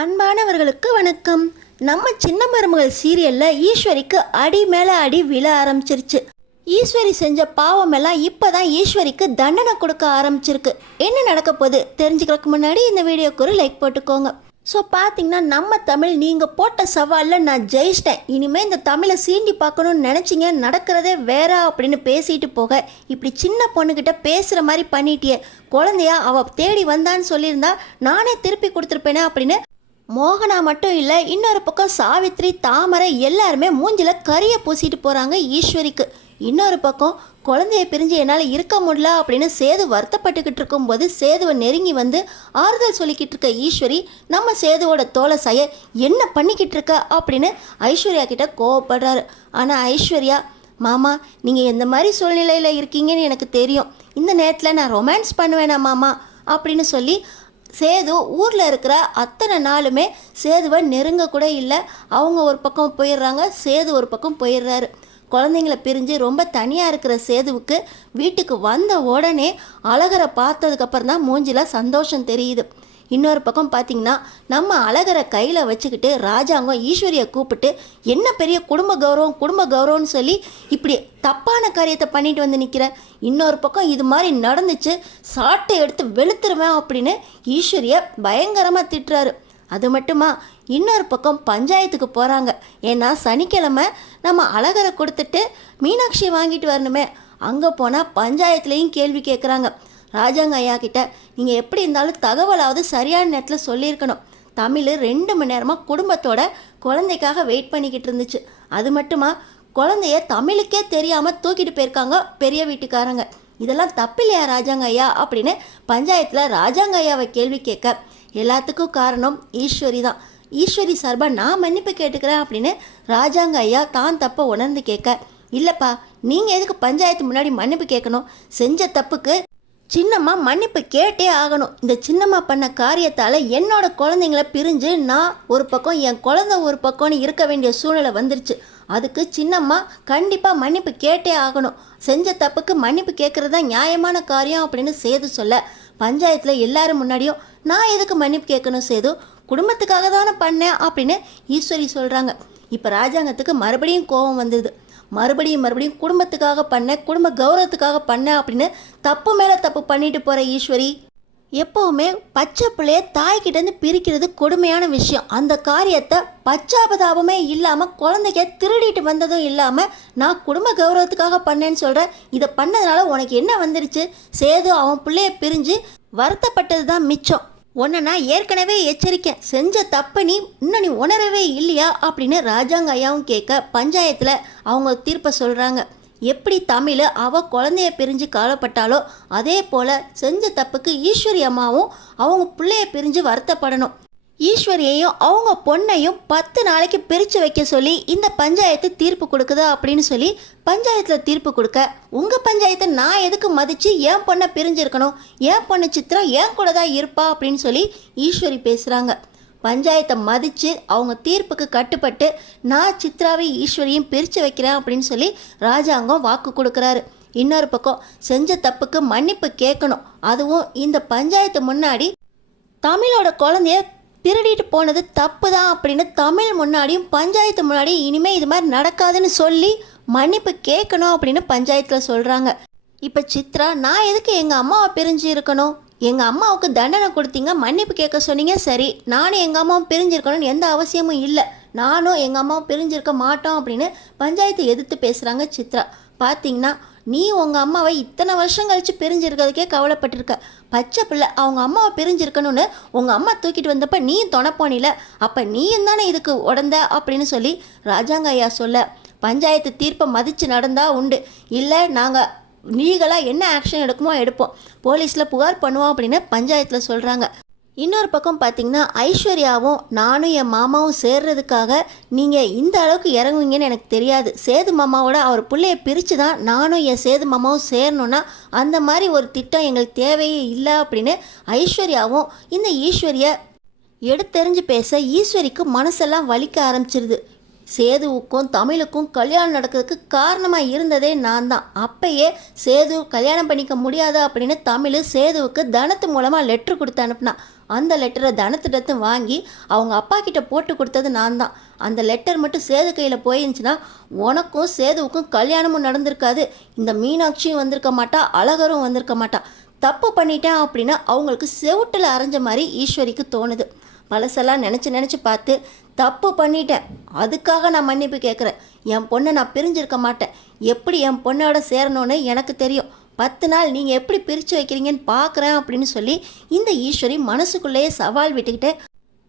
அன்பானவர்களுக்கு வணக்கம். நம்ம சின்ன மருமகள் சீரியலில் ஈஸ்வரிக்கு அடி மேலே அடி விழ ஆரம்பிச்சிருச்சு. ஈஸ்வரி செஞ்ச பாவம் எல்லாம் இப்போதான் ஈஸ்வரிக்கு தண்டனை கொடுக்க ஆரம்பிச்சிருக்கு. என்ன நடக்க போகுது தெரிஞ்சுக்கிறதுக்கு முன்னாடி இந்த வீடியோக்கு ஒரு லைக் போட்டுக்கோங்க. ஸோ பார்த்தீங்கன்னா நம்ம தமிழ் நீங்கள் போட்ட சவாலில் நான் ஜெயிச்சிட்டேன், இனிமேல் இந்த தமிழை சீண்டி பார்க்கணுன்னு நினச்சிங்க, நடக்கிறதே வேற அப்படின்னு பேசிட்டு போக இப்படி சின்ன பொண்ணுக்கிட்ட பேசுகிற மாதிரி பண்ணிட்டியே, குழந்தையா அவள் தேடி வந்தான்னு சொல்லியிருந்தா நானே திருப்பி கொடுத்துருப்பேனே அப்படின்னு மோகனா மட்டும் இல்லை, இன்னொரு பக்கம் சாவித்ரி, தாமரை எல்லாருமே மூஞ்சில கறியை பூசிட்டு போகிறாங்க ஈஸ்வரிக்கு. இன்னொரு பக்கம் குழந்தைய பிரிஞ்சு என்னால் இருக்க முடியல அப்படின்னு சேது வருத்தப்பட்டுக்கிட்டு இருக்கும்போது சேதுவை நெருங்கி வந்து ஆறுதல் சொல்லிக்கிட்டு இருக்க ஈஸ்வரி நம்ம சேதுவோட தோலை சாய என்ன பண்ணிக்கிட்டு இருக்க அப்படின்னு ஐஸ்வர்யா கிட்ட கோவப்படுறாரு. ஆனால் ஐஸ்வர்யா, மாமா நீங்கள் எந்த மாதிரி சூழ்நிலையில் இருக்கீங்கன்னு எனக்கு தெரியும், இந்த நேரத்தில் நான் ரொமான்ஸ் பண்ணுவேனா மாமா அப்படின்னு சொல்லி சேது ஊரில் இருக்கிற அத்தனை நாளுமே சேதுவை நெருங்க கூட இல்லை. அவங்க ஒரு பக்கம் போயிடுறாங்க, சேது ஒரு பக்கம் போயிடுறாரு. குழந்தைங்கள பிரிஞ்சு ரொம்ப தனியாக இருக்கிற சேதுவுக்கு வீட்டுக்கு வந்த உடனே அழகரை பார்த்ததுக்கப்புறம் தான் மூஞ்சில சந்தோஷம் தெரியுது. இன்னொரு பக்கம் பார்த்திங்கன்னா நம்ம அழகரை கையில் வச்சுக்கிட்டு ராஜாங்கம் ஈஸ்வரியை கூப்பிட்டு என்ன பெரிய குடும்ப கௌரவம்னு சொல்லி இப்படி தப்பான காரியத்தை பண்ணிட்டு வந்து நிற்கிற, இன்னொரு பக்கம் இது மாதிரி நடந்துச்சு சாட்டை எடுத்து வெளுத்துருவேன் அப்படின்னு ஈஸ்வரியை பயங்கரமாக திட்டுறாரு. அது மட்டுமா, இன்னொரு பக்கம் பஞ்சாயத்துக்கு போகிறாங்க. ஏன்னா சனிக்கிழமை நம்ம அழகரை கொடுத்துட்டு மீனாட்சி வாங்கிட்டு வரணுமே. அங்கே போனால் பஞ்சாயத்துலேயும் கேள்வி கேட்குறாங்க. ராஜாங்க ஐயா கிட்ட நீங்கள் எப்படி இருந்தாலும் தகவலாவது சரியான நேரத்தில் சொல்லியிருக்கணும். தமிழ் 2 மணி நேரமாக குடும்பத்தோட குழந்தைக்காக வெயிட் பண்ணிக்கிட்டு இருந்துச்சு. அது மட்டுமா, குழந்தைய தமிழுக்கே தெரியாமல் தூக்கிட்டு போயிருக்காங்க பெரிய வீட்டுக்காரங்க. இதெல்லாம் தப்பில்லையா ராஜாங்க ஐயா அப்படின்னு பஞ்சாயத்தில் ராஜாங்க ஐயாவை கேள்வி கேட்க எல்லாத்துக்கும் காரணம் ஈஸ்வரி தான். ஈஸ்வரி சார்பாக நான் மன்னிப்பு கேட்டுக்கிறேன் அப்படின்னு ராஜாங்க ஐயா தான் தப்பை உணர்ந்து கேட்க, இல்லைப்பா நீங்கள் எதுக்கு பஞ்சாயத்து முன்னாடி மன்னிப்பு கேட்கணும், செஞ்ச தப்புக்கு சின்னம்மா மன்னிப்பு கேட்டே ஆகணும். இந்த சின்னம்மா பண்ண காரியத்தால் என்னோட குழந்தைங்கள பிரிஞ்சு நான் ஒரு பக்கம் என் குழந்தை ஒரு பக்கம்னு இருக்க வேண்டிய சூழ்நிலை வந்துருச்சு. அதுக்கு சின்னம்மா கண்டிப்பாக மன்னிப்பு கேட்டே ஆகணும். செஞ்ச தப்புக்கு மன்னிப்பு கேட்குறது தான் நியாயமான காரியம் அப்படின்னு சேது சொல்ல, பஞ்சாயத்தில் எல்லாரும் முன்னாடியும் நான் எதுக்கு மன்னிப்பு கேட்கணும் சேது, குடும்பத்துக்காக தானே பண்ணேன் அப்படின்னு ஈஸ்வரி சொல்கிறாங்க. இப்போ ராஜாங்கத்துக்கு மறுபடியும் கோபம் வந்தது. மறுபடியும் குடும்பத்துக்காக பண்ணேன், குடும்ப கௌரவத்துக்காக பண்ணேன் அப்படின்னு தப்பு மேலே தப்பு பண்ணிட்டு போகிற ஈஸ்வரி. எப்போவுமே பச்சை பிள்ளைய தாய்கிட்டேருந்து பிரிக்கிறது கொடுமையான விஷயம். அந்த காரியத்தை பச்சாபதாபமே இல்லாமல் குழந்தைக்க திருடிட்டு வந்ததும் இல்லாமல் நான் குடும்ப கௌரவத்துக்காக பண்ணேன்னு சொல்கிறேன். இதை பண்ணதுனால உனக்கு என்ன வந்துருச்சு? சேது அவன் பிள்ளைய பிரிஞ்சு வருத்தப்பட்டது தான் மிச்சம். உன்னை நான் ஏற்கனவே எச்சரிக்கேன், செஞ்ச தப்பை இன்னும் நீ உணரவே இல்லையா அப்படின்னு ராஜாங்க ஐயாவும் கேட்க பஞ்சாயத்தில் அவங்க தீர்ப்பை சொல்கிறாங்க. எப்படி தமிழ் அவள் குழந்தைய பிரிஞ்சு கவலைப்பட்டாலோ அதே போல் செஞ்ச தப்புக்கு ஈஸ்வரி அம்மாவும் அவங்க பிள்ளைய பிரிஞ்சு வருத்தப்படணும். ஈஸ்வரியையும் அவங்க பொண்ணையும் 10 நாளைக்கு பிரித்து வைக்க சொல்லி இந்த பஞ்சாயத்து தீர்ப்பு கொடுக்குதா அப்படின்னு சொல்லி பஞ்சாயத்தில் தீர்ப்பு கொடுக்க, உங்கள் பஞ்சாயத்தை நான் எதுக்கு மதித்து என் பொண்ணை பிரிஞ்சிருக்கணும், என் பொண்ணு சித்ரா என் கூட தான் இருப்பா அப்படின்னு சொல்லி ஈஸ்வரி பேசுகிறாங்க. பஞ்சாயத்தை மதித்து அவங்க தீர்ப்புக்கு கட்டுப்பட்டு நான் சித்ராவையும் ஈஸ்வரியும் பிரித்து வைக்கிறேன் அப்படின்னு சொல்லி ராஜாங்கம் வாக்கு கொடுக்குறாரு. இன்னொரு பக்கம் செஞ்ச தப்புக்கு மன்னிப்பு கேட்கணும், அதுவும் இந்த பஞ்சாயத்து முன்னாடி தமிழோட குழந்தைய திருடிட்டு போனது தப்பு தான் அப்படின்னு தமிழ் முன்னாடியும் பஞ்சாயத்து முன்னாடியும் இனிமேல் இது மாதிரி நடக்காதுன்னு சொல்லி மன்னிப்பு கேட்கணும் அப்படின்னு பஞ்சாயத்தில் சொல்கிறாங்க. இப்போ சித்ரா, நான் எதுக்கு எங்கள் அம்மாவை பிரிஞ்சு இருக்கணும், எங்கள் அம்மாவுக்கு தண்டனை கொடுத்தீங்க, மன்னிப்பு கேட்க சொன்னீங்க, சரி நானும் எங்கள் அம்மாவும் பிரிஞ்சிருக்கணும்னு எந்த அவசியமும் இல்லை, நானும் எங்கள் அம்மாவும் பிரிஞ்சிருக்க மாட்டோம் அப்படின்னு பஞ்சாயத்தை எதிர்த்து பேசுகிறாங்க சித்ரா. பார்த்தீங்கன்னா நீ உங்கள் அம்மாவை இத்தனை வருஷம் கழித்து பிரிஞ்சிருக்கிறதுக்கே கவலைப்பட்டிருக்க, பச்சை பிள்ளை அவங்க அம்மாவை பிரிஞ்சிருக்கணும்னு உங்கள் அம்மா தூக்கிட்டு வந்தப்போ நீயும் தொணப்போனில, அப்போ நீயும் தானே இதுக்கு உடந்த அப்படின்னு சொல்லி ராஜாங்க ஐயா சொல்ல, பஞ்சாயத்து தீர்ப்பை மதித்து நடந்தால் உண்டு, இல்லை நாங்கள் லீகலாக என்ன ஆக்ஷன் எடுக்குமோ எடுப்போம், போலீஸில் புகார் பண்ணுவோம் அப்படின்னு பஞ்சாயத்தில் சொல்கிறாங்க. இன்னொரு பக்கம் பார்த்திங்கன்னா ஐஸ்வர்யாவும் நானும் என் மாமாவும் சேர்றதுக்காக நீங்கள் இந்த அளவுக்கு இறங்குவீங்கன்னு எனக்கு தெரியாது, சேது மாமாவோட அவர் பிள்ளைய பிரித்து தான் நானும் என் சேது மாமாவும் சேரணுன்னா அந்த மாதிரி ஒரு திட்டம் எங்களுக்கு தேவையே இல்லை அப்படின்னு ஐஸ்வர்யாவும் இந்த ஈஸ்வரியை எடுத்தெறிஞ்சு பேச ஈஸ்வரிக்கு மனசெல்லாம் வலிக்க ஆரம்பிச்சிருது. சேதுவுக்கும் தமிழுக்கும் கல்யாணம் நடக்கிறதுக்கு காரணமாக இருந்ததே நான் தான். அப்பயே சேது கல்யாணம் பண்ணிக்க முடியாது அப்படின்னு தமிழ் சேதுவுக்கு தனத்து மூலமாக லெட்ரு கொடுத்து அனுப்புனான். அந்த லெட்டரை தனத்திடத்தும் வாங்கி அவங்க அப்பா கிட்ட போட்டு கொடுத்தது நான் தான். அந்த லெட்டர் மட்டும் சேது கையில் போயிருந்துச்சுன்னா உனக்கும் சேதுவுக்கும் கல்யாணமும் நடந்திருக்காது, இந்த மீனாட்சியும் வந்திருக்க மாட்டா, அழகரும் வந்திருக்க மாட்டா. தப்பு பண்ணிட்டேன் அப்படின்னா அவங்களுக்கு செவுட்டில் அரைஞ்ச மாதிரி ஈஸ்வரிக்கு தோணுது. பழசெல்லாம் நினச்சி பார்த்து தப்பு பண்ணிட்டேன், அதுக்காக நான் மன்னிப்பு கேட்குறேன். என் பொண்ணை நான் பிரிஞ்சிருக்க மாட்டேன். எப்படி என் பொண்ணோட சேரணும்னு எனக்கு தெரியும். 10 நாள் நீங்கள் எப்படி பிரித்து வைக்கிறீங்கன்னு பார்க்குறேன் அப்படின்னு சொல்லி இந்த ஈஸ்வரி மனசுக்குள்ளேயே சவால் விட்டுக்கிட்டு,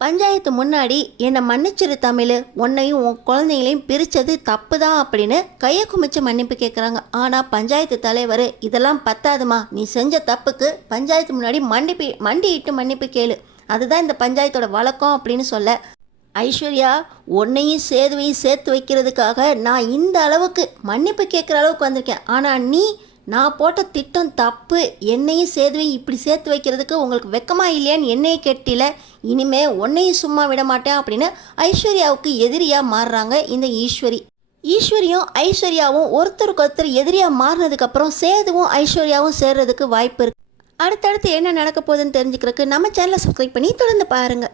பஞ்சாயத்து முன்னாடி என்னை மன்னிச்சிரு தமிழ், உன்னையும் உன் குழந்தைங்களையும் பிரித்தது தப்பு தான் அப்படின்னு கையை குமிச்சு மன்னிப்பு கேட்குறாங்க. ஆனால் பஞ்சாயத்து தலைவர், இதெல்லாம் பத்தாதுமா, நீ செஞ்ச தப்புக்கு பஞ்சாயத்து முன்னாடி மண்டியிட்டு மன்னிப்பு கேளு, அதுதான் இந்த பஞ்சாயத்தோட வழக்கம் அப்படின்னு சொல்ல, ஐஸ்வர்யா உன்னையும் சேதுவையும் சேர்த்து வைக்கிறதுக்காக நான் இந்த அளவுக்கு மன்னிப்பு கேட்குற அளவுக்கு வந்திருக்கேன். ஆனால் நீ, நான் போட்ட திட்டம் தப்பு, என்னையும் சேதுவையும் இப்படி சேர்த்து வைக்கிறதுக்கு உங்களுக்கு வெக்கமா இல்லையான்னு என்னையே கேட்டில, இனிமே உன்னையும் சும்மா விட மாட்டேன் அப்படின்னு ஐஸ்வர்யாவுக்கு எதிரியாக மாறுறாங்க இந்த ஈஸ்வரி. ஈஸ்வரியும் ஐஸ்வர்யாவும் ஒருத்தருக்கு ஒருத்தர் எதிரியாக மாறினதுக்கப்புறம் சேதுவும் ஐஸ்வர்யாவும் சேர்றதுக்கு வாய்ப்பு இருக்குது. அடுத்தடுத்து என்ன நடக்க போகுதுன்னு தெரிஞ்சுக்கிறதுக்கு நம்ம சேனலை சப்ஸ்கிரைப் பண்ணி தொடர்ந்து பாருங்கள்.